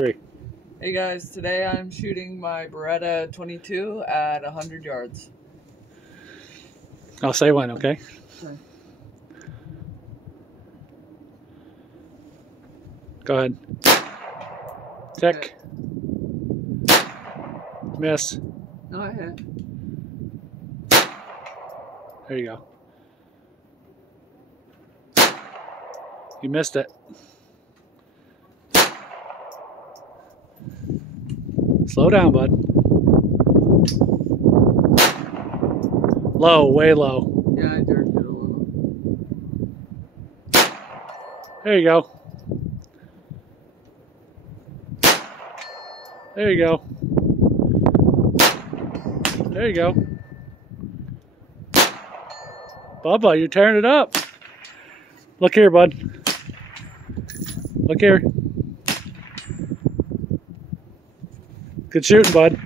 3. Hey guys, today I'm shooting my Beretta 22 at 100 yards. I'll say when, okay? Okay. Go ahead. Check. Okay. Miss. No, I hit. There you go. You missed it. Slow down, bud. Low, way low. Yeah, I jerked it a little. There you go. There you go. There you go. Bubba, you're tearing it up. Look here, bud. Look here. Good shooting, bud.